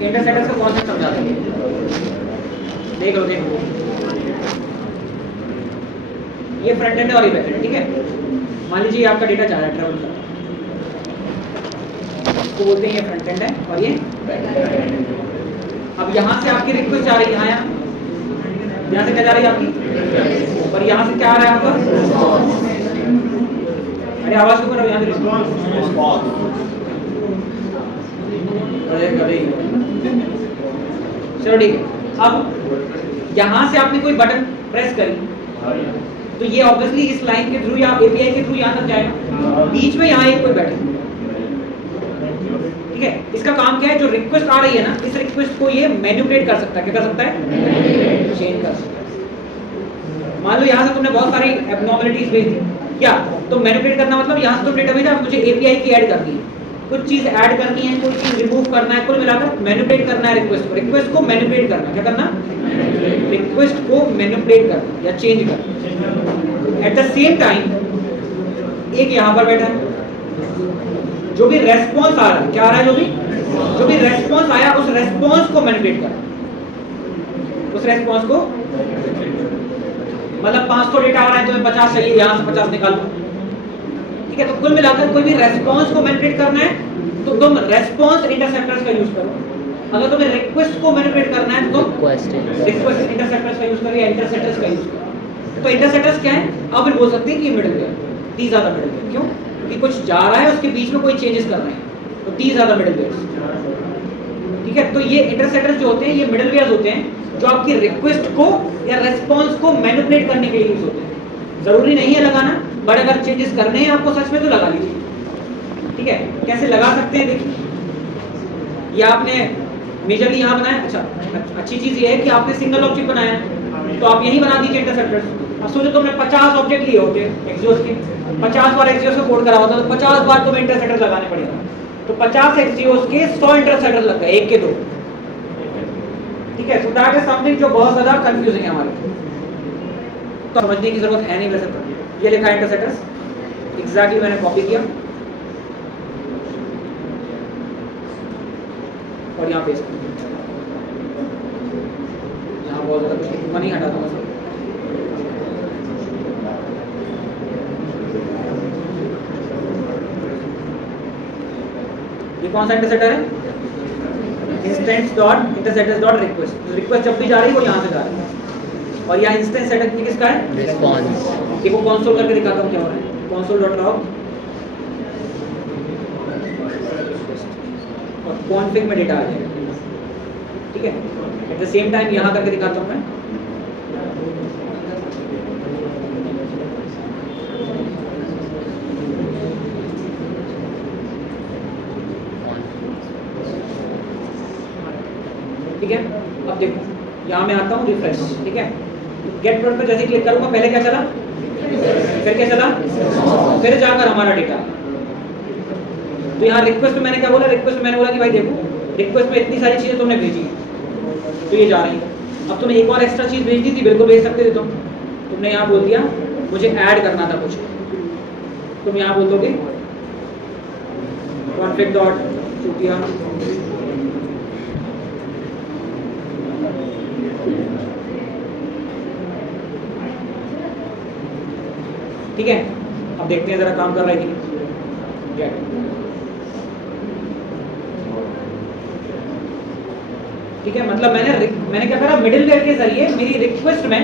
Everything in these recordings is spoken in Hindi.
इंटरसेप्टर्स का कॉन्सेप्ट समझाते हैं। देख लो ये फ्रंट एंड है और ये बैक एंड, ठीक है। मान लीजिए आपका डेटा जा रहा है, ट्रैवल कर रहा है, इसको बोलते हैं ये फ्रंट एंड है और ये बैक एंड। अब यहाँ से आपकी रिक्वेस्ट जा रही है, यहाँ से क्या जा रही है आपकी, और यहाँ से क्या आ रहा है आपका, अरे आवाज क्यों कर रहा है, यहाँ से चलो ठीक है। अब यहाँ से आपने कोई बटन प्रेस करी तो ये ऑब्वियसली इस लाइन के थ्रू या एपीआई के थ्रू यहाँ तक जाएगा, बीच में यहाँ एक कोई बैठे, ठीक है। इसका काम क्या है, जो रिक्वेस्ट आ रही है ना, इस रिक्वेस्ट को ये मैनिपुलेट कर सकता है, क्या कर सकता है, चेंज कर सकता है। मान लो यहाँ से तुमने बहुत सारी एब्नॉर्मलिटीज भेज दी, क्या तो मैनिपुलेट करना मतलब यहाँ से तो डेटा भेजा, मुझे एपीआई की ऐड करनी है, कुछ चीज ऐड करनी है, कोई चीज रिमूव करना है, कुल मिलाकर मैनिपुलेट करना है रिक्वेस्ट को मैनिपुलेट करना, क्या करना, रिक्वेस्ट को मैनिपुलेट करना या चेंज करना। एट द सेम टाइम एक यहाँ पर बैठा है, जो भी रेस्पॉन्स आ रहा है, क्या आ रहा है, जो भी रेस्पॉन्स आया उस रेस्पॉन्स को मैनिपुलेट करना, उस रेस्पॉन्स को, मतलब 500 डेटा आ रहा है तो 50 चाहिए, यहाँ से 50 निकाल दो, ठीक है। तो कुल मिलाकर कोई भी रेस्पॉन्स को मैनिपुलेट करना है तो तुम रेस्पॉन्स इंटरसेप्टर्स का यूज करो, अगर तुम्हें रिक्वेस्ट को मैनिपुलेट करना है तो रिक्वेस्ट इंटरसेप्टर्स का यूज करो या इंटरसेप्टर्स का यूज करो। तो इंटरसेप्टर्स क्या है, आप फिर बोल सकते हैं कि middleware, these are the middleware, क्यों, क्योंकि कुछ जा रहा है उसके बीच में कोई चेंजेस कर रहे हैं, तो these are the middlewares, ठीक है। तो ये इंटरसेप्टर्स जो होते हैं ये मिडिल वेयर्स होते हैं, जो आपकी रिक्वेस्ट को या रेस्पॉन्स को मैनिपुलेट करने के लिए यूज होते हैं। जरूरी नहीं है लगाना, बट अगर चेंजेस करने हैं आपको सच में तो लगा लीजिए, ठीक है। कैसे लगा सकते हैं देखिए, ये आपने मेजरली यहाँ बनाया, अच्छा अच्छी चीज ये है कि आपने सिंगल ऑब्जेक्ट बनाया, तो आप यही बना दीजिए इंटरसेप्टर्स। अब सोचो तुमने 50 ऑब्जेक्ट लिए होते एक्सियोस के, 50 बार एक्सियोस का कोड करा होता तो 50 बार तुम्हें इंटरसेप्टर लगाने पड़ेगा, तो 50 एक्सियोस के 100 इंटरसेप्टर लग गए, एक के दो, ठीक है। सो दैट इज समथिंग जो बहुत ज्यादा कंफ्यूजिंग है हमारे, तो समझने की जरूरत है नहीं वैसे तो। ये लिखा है इंटरसेप्टर्स, एग्जैक्टली मैंने कॉपी किया और यहाँ पेस्ट किया, यहाँ बहुत ज्यादा कुछ लिखूंगा नहीं, हटा दूंगा सब। ये कौन सा इंटरसेप्टर है, instance dot interceptors dot request, request जब भी जा रही है वो यहाँ से जा रही है, और यहाँ इंस्टेंस सेटअप किसका है, रिस्पांस। देखो कंसोल करके दिखाता हूँ क्या हो रहा है, कंसोल डॉट लॉग और कॉन्फिग में डेटा आ जाएगा, ठीक है। एट द सेम टाइम यहाँ करके दिखाता हूँ मैं, ठीक है। अब देखो यहाँ मैं आता हूँ रिफ्रेश, ठीक है। गेट प्रोडक्ट पे जैसे क्लिक करूंगा, पहले क्या चला, फिर क्या चला, फिर जाकर हमारा डेटा। तो यहाँ रिक्वेस्ट में मैंने क्या बोला, रिक्वेस्ट में मैंने बोला कि भाई देखो रिक्वेस्ट में इतनी सारी चीजें तुमने भेजी तो ये जा रही है। अब तुम्हें एक और एक्स्ट्रा चीज भेज दी थी, बिल्कुल भेज सकते थे तुमने यहाँ बोल दिया मुझे ऐड करना था कुछ, तुम यहाँ बोल दोगे config डॉट चूतिया, ठीक है। अब देखते हैं जरा काम कर रहा है कि गेट, ठीक है। मतलब मैंने क्या करा, मिडिल वेयर के जरिए मेरी रिक्वेस्ट में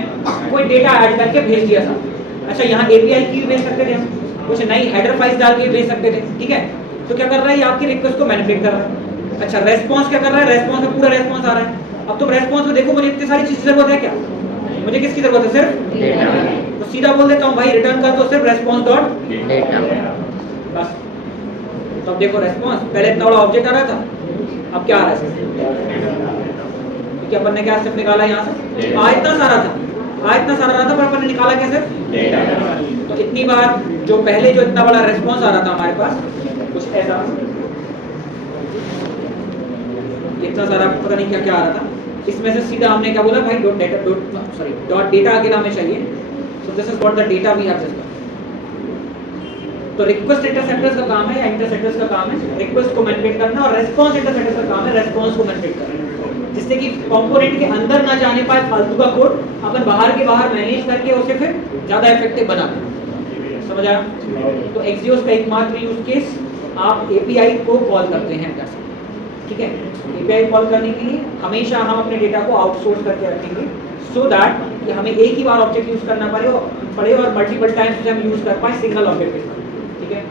कोई डेटा ऐड करके भेज दिया था। अच्छा यहाँ एपीआई की भी भेज सकते थे हम, कुछ नई हेडर फाइल्स डाल के भेज सकते थे, ठीक है। तो क्या कर रहा है, ये आपकी रिक्वेस्ट को मैनिपुलेट कर रहा है। अच्छा रेस्पॉन्स क्या कर रहा है, रेस्पॉन्स में पूरा रेस्पॉन्स आ रहा है। अब तुम रेस्पॉन्स में देखो मुझे इतनी सारी चीज की जरूरत है क्या, मुझे किसकी जरूरत है, सिर्फ डेटा। तो सीधा बोल देता हूँ भाई रिटर्न कर दो सिर्फ रेस्पॉन्स डॉट डेटा, बस। तो अब देखो रेस्पॉन्स, पहले इतना बड़ा ऑब्जेक्ट आ रहा था, अब क्या आ रहा है, क्योंकि अपन ने क्या सिर्फ निकाला यहाँ से, इतना सारा था, इतना सारा रहा था, पर अपन ने निकाला क्या, सिर्फ डेटा। तो इतनी बार जो पहले जो इतना बड़ा रेस्पॉन्स आ रहा था हमारे पास, कुछ ऐसा इतना सारा पता नहीं क्या क्या आ रहा था, इसमें से सीधा हमने क्या बोला भाई डॉट डेटा अकेला हमें चाहिए। So this is what the data we have just. तो तो रिक्वेस्ट इंटरसेप्टर्स का काम है या इंटरसेप्टर्स का काम है रिक्वेस्ट को मैनिपुलेट करना, और रेस्पॉन्स इंटरसेप्टर्स का काम है रेस्पॉन्स को मैनिपुलेट करना, जिससे कि कंपोनेंट के अंदर ना जाने पाए फालतू का कोड, अपन बाहर के बाहर मैनेज करके उसे फिर ज़्यादा इफेक्टिव बना दें। समझ आया? तो एक्सियोस का एकमात्र यूज केस आप एपीआई को कॉल करते हैं कर सकते, ठीक है? एपीआई कॉल करने के लिए हमेशा हम अपने डेटा को आउटसोर्स करके रखेंगे, सो दैट कि हमें एक ही बार ऑब्जेक्ट यूज करना पड़े और मल्टीपल टाइम्स हम यूज कर पाए सिंगल ऑब्जेक्ट के साथ, ठीक है?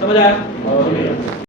समझ आया?